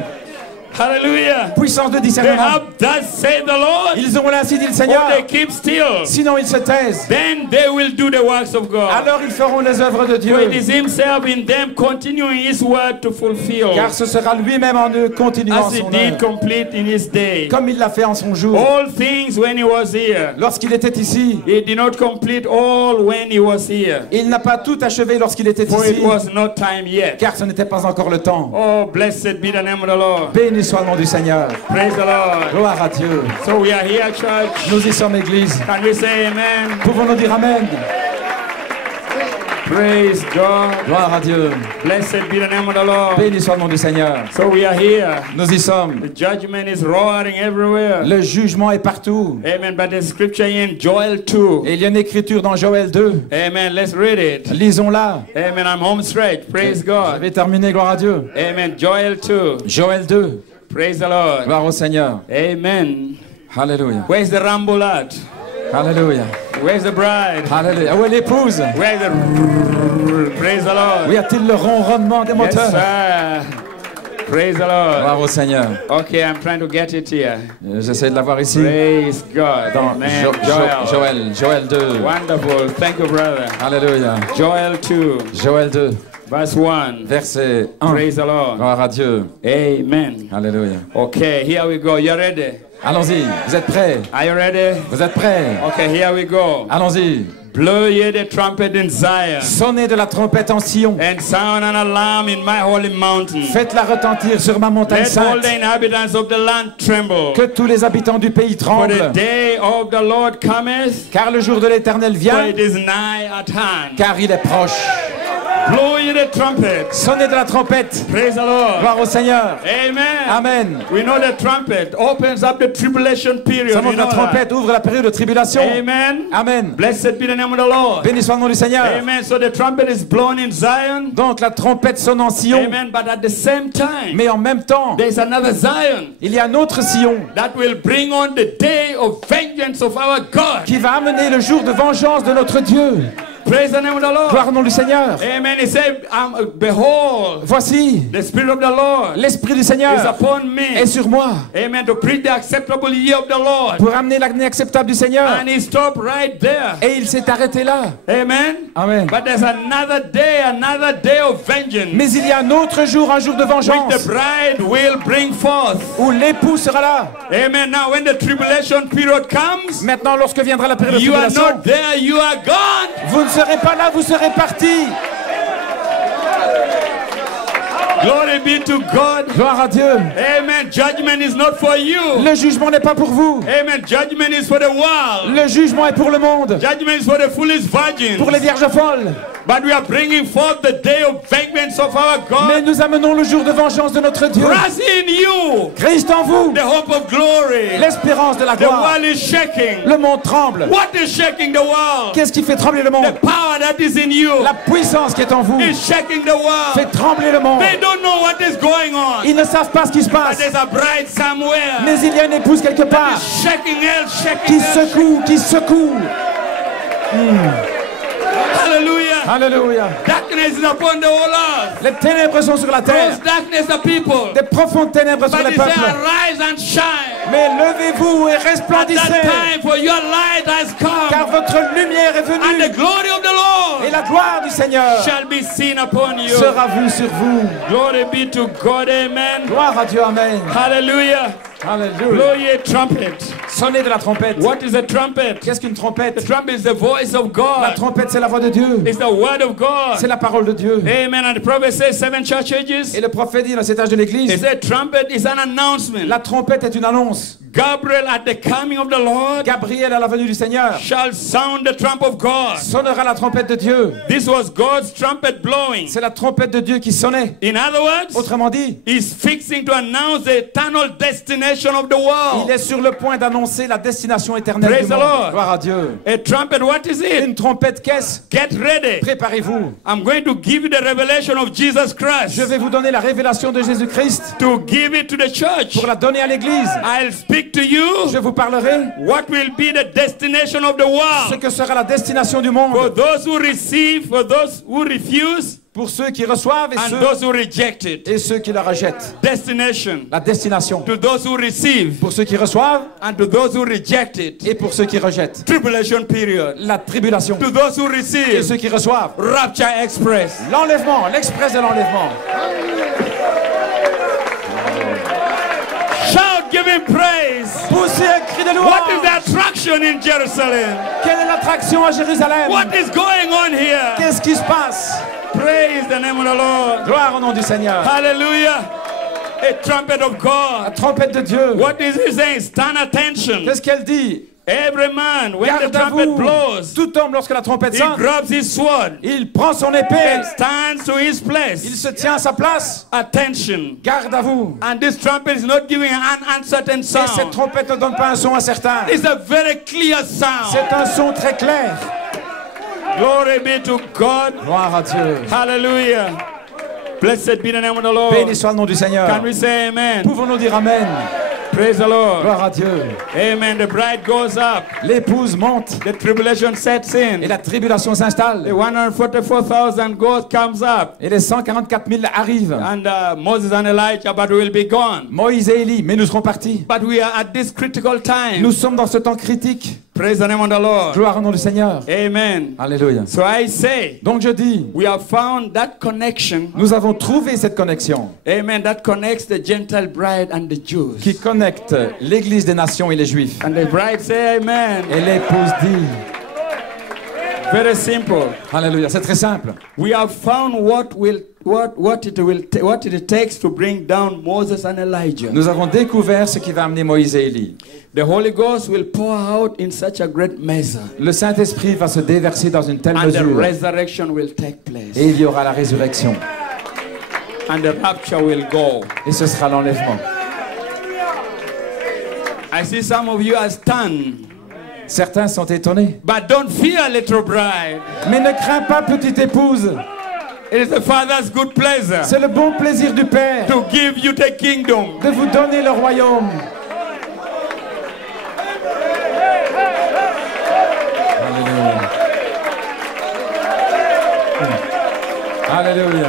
Hallelujah. Puissance de They discernement. have thus said the Lord. Ils ont ainsi dit le Seigneur. Or they keep still. Sinon ils se taisent. Then they will do the works of God. Alors ils feront les œuvres de Dieu. For it is Himself in them continuing His word to fulfill. Car ce sera lui-même en eux continuant As He son did œuvre. complete in His day. Comme il l'a fait en son jour. All things when He was here. Lorsqu'il était ici. He did not complete all when He was here. Il n'a pas tout achevé lorsqu'il était For it ici. was not time yet. Car ce n'était pas encore le temps. Oh, blessed be the name of the Lord. Béni soit le nom du Seigneur. Praise the Lord. Gloire à Dieu. So we are here, church. Nous y sommes, Église. Can we say amen? Pouvons-nous dire Amen? Praise God. Gloire à Dieu. Blessed be the name of the Lord. Béni soit le nom du Seigneur. So we are here. Nous y sommes. The judgment is roaring everywhere. Le jugement est partout. Amen. But the scripture in Joel 2. Et il y a une écriture dans Joël 2. Amen. Let's read it. Lisons-la. Amen. I'm home straight. Praise Je God. vais terminer, gloire à Dieu. Amen. Joel 2. Joël 2. Praise the Lord. Gloire au Seigneur. Amen. Alléluia. Where's the rumble at? Alléluia. Where's the bride? Alléluia. Où est l'épouse? Where's the praise the Lord? Où y a-t-il le ronronnement des Yes, moteurs? sir. Praise the Lord. Gloire au Seigneur. Okay, I'm trying to get it here. J'essaie de l'avoir ici. Praise God. Dans Amen. Joël 2. Wonderful. Thank you, brother. Alléluia. Joel 2, Joël 2, verse 1. verset 1. Praise the Lord. Gloire à Dieu. Amen. Alléluia. Okay, here we go. You ready? Allons-y. Vous êtes prêts? Are you ready? Vous êtes prêts? Okay, here we go. Allons-y. Blow ye the trumpet in Zion, Sonnez de la trompette en Sion. and sound an alarm in my holy mountain. Faites-la retentir sur ma montagne Let all sainte. the inhabitants of the land tremble. Que tous les habitants du pays For the tremblent. day of the Lord cometh, Car le jour de l'Éternel for vient. it is nigh at hand. Car il est proche. Blow ye the trumpet. Sonnez de la trompette. Praise the Lord. Gloire au Seigneur. Amen. Amen. We know the trumpet opens up the tribulation period. Savons You que la know trompette that. ouvre la période de tribulation. Amen. Amen. Blessed be the name of the Lord. Béni soit le nom du Seigneur. Amen. So the trumpet is blown in Zion. Donc la trompette sonne en Sion. Amen. But at the same time, Mais en même temps, there's another Zion il y a un autre Sion that will bring on the day of vengeance of our God. qui va amener le jour de vengeance de notre Dieu. Praise the name of the Lord. Gloire au nom du Seigneur. Amen. He said, behold, Voici, the Spirit of the Lord l'Esprit du is Seigneur upon me. est sur moi Amen. To preach the acceptable year of the Lord. pour amener l'année acceptable du Seigneur. And he stopped right there. Et il s'est arrêté là. Amen. Amen. But there's another day of vengeance, Mais il y a un autre jour, un jour de which vengeance, the bride will bring forth. où l'époux sera là. Amen. Now, when the tribulation period comes, Maintenant, lorsque viendra la période de you are tribulation, not there, you are gone. vous ne serez pas là, vous serez partis. Glory be to God. Gloire à Dieu. Amen. Judgment is not for you. Le jugement n'est pas pour vous. Amen. Judgment is for the world. Le jugement est pour le monde, Judgment is for the foolish virgins. pour les vierges folles. But we are bringing forth the day of vengeance of our Mais God. nous amenons le jour de vengeance de notre Dieu. Christ in you, Christ en vous, the hope of glory. l'espérance de la The gloire. world is shaking. Le monde tremble. What is shaking the world? Qu'est-ce qui fait trembler le The monde? power that is in you La puissance qui est en vous is shaking the world. fait trembler le monde. They don't know what is going on. Ils ne savent pas ce qui se But passe. there's a bride somewhere. Mais il y a une épouse quelque part Shaking hell, shaking qui hell. secoue, qui secoue. Hallelujah. Alléluia. Darkness is upon the whole earth. Les ténèbres sont sur la terre. Those darkness are people. Des profondes ténèbres sur But les he said, peuples. arise and shine. Mais levez-vous et At that resplendissez, time, for your light has car come. votre lumière est And the venue. glory of the Et Lord la gloire du Seigneur shall be seen upon you. sera vue sur vous. Glory be to God. Amen. Gloire à Dieu, amen. Hallelujah. Alléluia. Blow ye trumpet. Sonnez de la trompette. What is a trumpet? Qu'est-ce qu'une The trompette? trumpet is the voice of La God. trompette, c'est la voix de Dieu. It's the word of God. C'est la parole de Dieu. Amen. And the prophet says 7 church ages. Et le prophète dit dans cet âge de He l'église, said trumpet is an announcement. la trompette est une annonce. Gabriel at the coming of the Lord Gabriel à la venue du Seigneur shall sound the trump of God. sonnera la trompette de Dieu. This was God's trumpet blowing. C'est la trompette de Dieu qui sonnait. In other words, Autrement dit, he's fixing to announce the eternal destination of the world. il est sur le point d'annoncer la destination éternelle Praise du the monde. Lord. Gloire à Dieu. A trumpet, what is it? Une trompette, qu'est-ce? Get ready. Préparez-vous. I'm going to give you the revelation of Jesus Christ. Je vais vous donner la révélation de Jésus-Christ To give it to the church. pour la donner à l'église. I'll speak to you Je vous parlerai what will be the destination of the ce world. que sera la destination du For monde. those who receive, for those who refuse, Pour ceux qui reçoivent and those who reject it. et ceux qui la rejettent. Destination. La destination. To those who receive Pour ceux qui reçoivent and to those who reject it. et pour ceux qui rejettent. Tribulation period. La tribulation. To those who Et receive, ceux qui reçoivent. rapture express. L'enlèvement, l'express de l'enlèvement. Shout, give him praise. Poussez un cri de What is louange. the attraction in Jerusalem? Quelle est l'attraction à Jérusalem? What is going on here? Qu'est-ce qui se passe? Praise the name of the Lord. Gloire au nom du Seigneur. Hallelujah. A trumpet of La God. trompette de Dieu. What is he saying? Stand attention. Qu'est-ce qu'elle dit? Every man, when the Garde à trumpet vous. blows, Tout homme, lorsque la trompette he sonne, grabs his sword il prend son épée. and stands to his Il place. se tient à sa place. Attention. Garde à vous. And this trumpet is not giving an uncertain Et cette sound. trompette ne donne pas un son incertain. It's a very clear sound. C'est un son très clair. Glory be to God. Gloire à Dieu. Hallelujah. Blessed be the name of the Lord. Béni soit le nom du Seigneur. Can we say amen? Pouvons-nous dire Amen? Praise the Lord. Gloire à Dieu. Amen. The bride goes up. L'épouse monte The tribulation sets in. et la tribulation s'installe. The 144,000 comes up. Et les 144 000 arrivent. And Moses and Elijah, but will be gone. Moïse et Élie, mais nous serons partis. But we are at this critical time. Nous sommes dans ce temps critique. Praise the name of the Lord. Gloire au nom du Seigneur. Amen. Alléluia. So I say, Donc je dis, we have found that connection. nous avons trouvé cette connexion Amen. That connects the Gentile bride and the Jews. qui connecte l'Église des nations et les Juifs. And the bride say amen. Et l'épouse dit, Very simple. Alléluia, c'est très simple. We have found what it takes to bring down Moses and Elijah. Nous avons découvert ce qui va amener Moïse et Élie. The Holy Ghost will pour out in such a great measure. Le Saint-Esprit va se déverser dans une telle And the mesure. resurrection will take place. Et il y aura la résurrection. And the rapture will go. Et ce sera l'enlèvement. I see some of you are stunned. Certains sont étonnés. But don't fear, little bride. Mais ne crains pas, petite épouse. It is the Father's good pleasure C'est le bon plaisir du Père to give you the kingdom. de vous donner le royaume. Alléluia. Alléluia.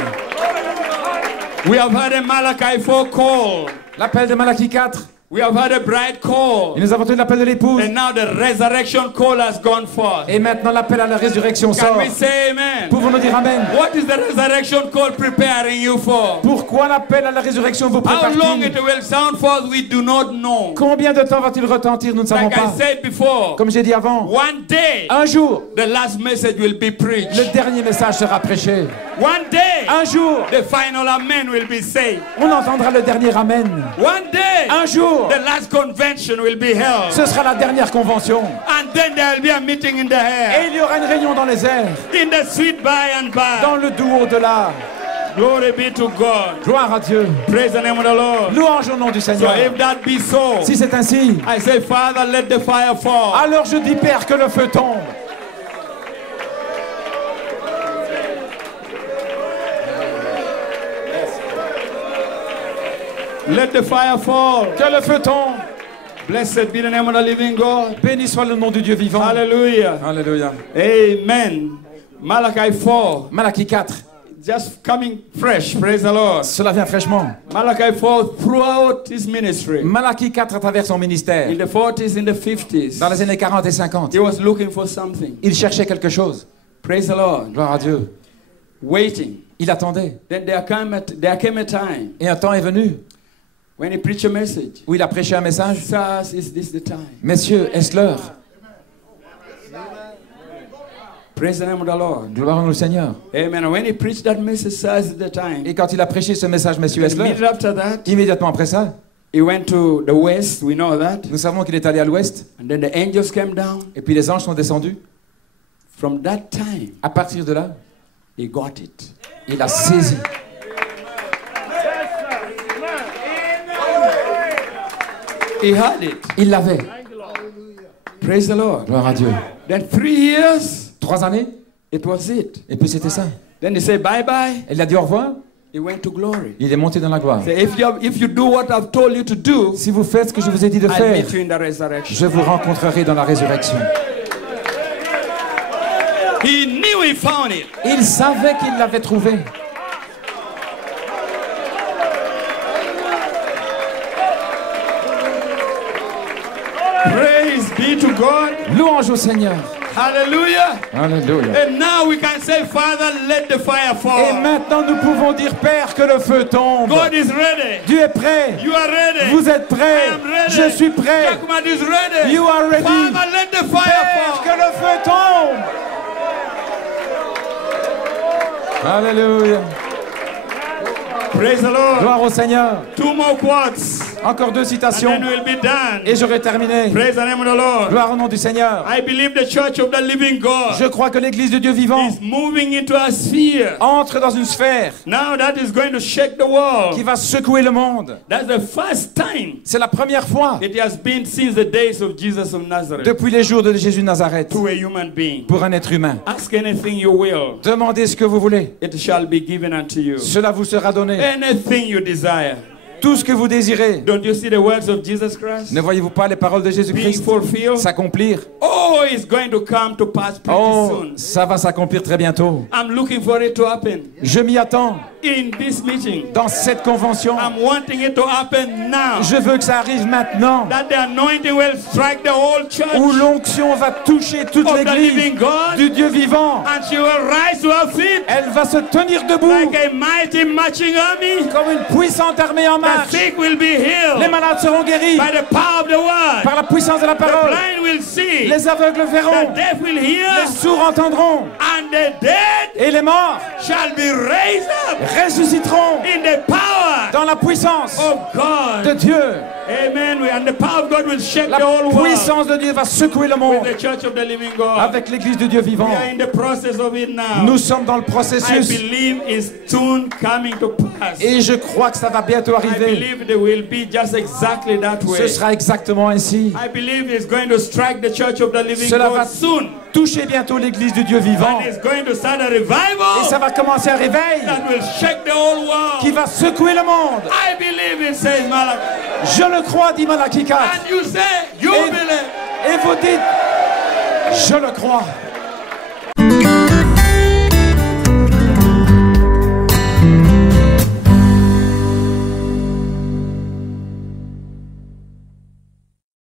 We have had a Malachi 4 call. L'appel de Malachie 4. We have had a bride call. Et nous avons entendu l'appel de l'épouse. And now the resurrection call has gone forth. Et maintenant l'appel à la résurrection Can sort. we say amen? Pouvons-nous dire amen? What is the resurrection call preparing you for? Pourquoi l'appel à la résurrection vous How long prépare-t-il? it will sound forth, we do not know. Combien de temps va-t-il retentir? Nous ne savons Like I pas. said before, Comme j'ai dit avant, one day un jour, the last message will be preached. le dernier message sera prêché. One day Un jour, the final amen will be said. on entendra le dernier amen. One day Un jour, the last convention will be held. ce sera la dernière convention. And then there will be a meeting in the air. Et il y aura une réunion dans les airs, In the sweet by and by. dans le doux au-delà. Glory be to God. Gloire à Dieu. Praise the name of the Lord. Louange au nom du So Seigneur. if that be so, Si c'est ainsi, I say, Father, let the fire fall. alors je dis, Père, que le feu tombe. Let the fire fall. Que le feu tombe. Blessed be the name of the living God. Béni soit le nom du Dieu vivant. Hallelujah. Alléluia. Amen. Malachi 4. Malachie 4. Just coming fresh. Praise the Lord. Cela vient fraîchement. Malachi 4 throughout his ministry. Malachie 4 à travers son ministère. In the 40s, in the 50s. Dans les années 40 et 50. He was looking for something. Il cherchait quelque chose. Praise the Lord. Gloire à Dieu. Waiting. Il attendait. Then there came a time Et un temps est venu when he preached a message. où il a prêché un message. Sirs, is this the time? Messieurs, est-ce l'heure? Praise the name of the Lord. Gloire au nom du Seigneur. Amen. And when he preached that message, sirs, is the time. Et quand il a prêché ce message, messieurs, est-ce l'heure? Immediately after that, Immédiatement après ça, he went to the west. We know that. nous savons qu'il est allé à l'ouest. And then the angels came down. Et puis les anges sont descendus. From that time, À partir de là, he got it. il a saisi. He had it. Il l'avait. Praise the Lord. Gloire à Dieu. Then 3 years, 3 années, it was it. et puis c'était ça. Then he said bye-bye. Il a dit au revoir. He went to glory. Il est monté dans la gloire. Say, if you do what I've told you to do, Si vous faites ce que je vous ai dit de I'll faire, meet you in the resurrection. je vous rencontrerai dans la résurrection. He knew he found it. Il savait qu'il l'avait trouvé. Praise be to God. Louange au Seigneur. Hallelujah. Alléluia. And now we can say, Father, let the fire Et fall. maintenant nous pouvons dire, Père, que le feu tombe. God is ready. Dieu est prêt. You are ready. Vous êtes prêts. I am ready. Je suis prêt. Jackman is ready. You are ready. Father, let the fire Père, fall. que le feu tombe. Alléluia. Praise the Lord. Gloire au Seigneur. 2 more quotes. Encore 2 And citations. then we'll be done. Et j'aurai terminé. Praise the name of the Lord. Gloire au nom du Seigneur. I believe the church of the living God Je crois que l'Église de Dieu vivant is moving into a sphere. entre dans une sphère Now that is going to shake the world. qui va secouer le monde. That's the first time C'est la première fois it has been since the days of Jesus of Nazareth depuis les jours de Jésus de Nazareth to a human being. pour un être humain. Ask anything you will. Demandez ce que vous voulez. It shall be given unto you. Cela vous sera donné. Anything you desire. Tout ce que vous désirez. Don't you see the words of Jesus Christ? Ne voyez-vous pas les paroles de Being Jésus-Christ fulfilled? s'accomplir? Oh, it's going to come to pass pretty Oh, soon. ça va s'accomplir très bientôt. I'm looking for it to happen. Je m'y attends. In this meeting, Dans cette convention, I'm wanting it to happen now. je veux que ça arrive maintenant. That the anointing will strike the whole church Où l'onction va toucher toute of the l'église living God. du Dieu vivant. And she will rise to her feet Elle va se tenir debout like a mighty marching army. comme une puissante armée en The marche. sick will be healed Les malades seront guéris by the power of the word. par la puissance de la The parole. blind will see. Les aveugles The verront. deaf will hear. Les sourds entendront. And the dead Et les morts shall be raised up ressusciteront in the power dans la puissance of God. de Dieu. Amen. And the power of God will shake La the whole world puissance de Dieu va secouer le with monde the church of the living God. avec l'église du Dieu We vivant. are in the process of it now. Nous sommes dans le I processus believe it's soon coming to pass. et je crois que ça va bientôt I arriver. believe it will be just exactly that way. Ce sera exactement ainsi. I believe it's going to strike the church of the living Cela va God soon. toucher bientôt l'église du Dieu vivant. And it's going to start a Et revival ça va commencer un réveil that will shake the whole qui world. va secouer le monde. I believe it, says Malachi. Je le crois, dit Malachie 4. And you say, you Et- believe. Et vous dites, je le crois.